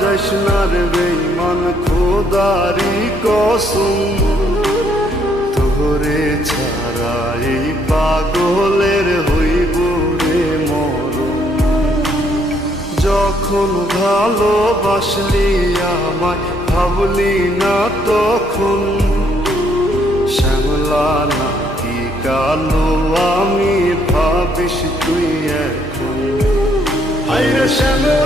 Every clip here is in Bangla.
যাস বেইমান খোদারি কসম। তোরে ছাড়া এই পাগলের হইব রে মরণ। যখন ভালোবাসলি আমায়, ভাবলি না তখন। শ্যামলা নাকি কালো আমি ভাবিস তুই এখন। হাইরে শ্যামলা।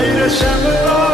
Ayrışamıyorum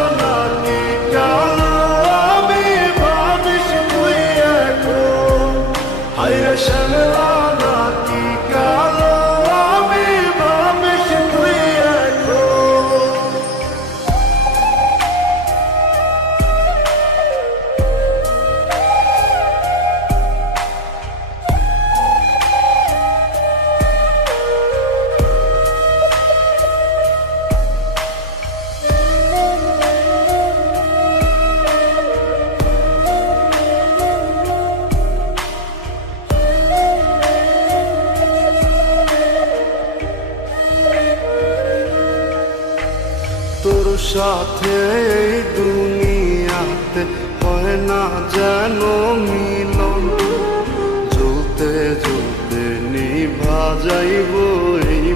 তোর সাথে দুনিয়াতে হয় না যেন মিলন। জ্বলতে জ্বলতে নিভা যাইব এই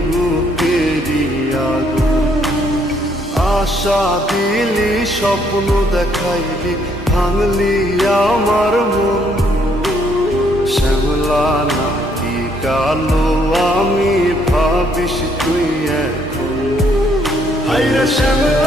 আগুন। আশা দিলি, স্বপ্ন দেখাইলি, ভাঙলি আমার মন। শ্যামলা নাকি কালো, আমি ভাবিস তুই shower.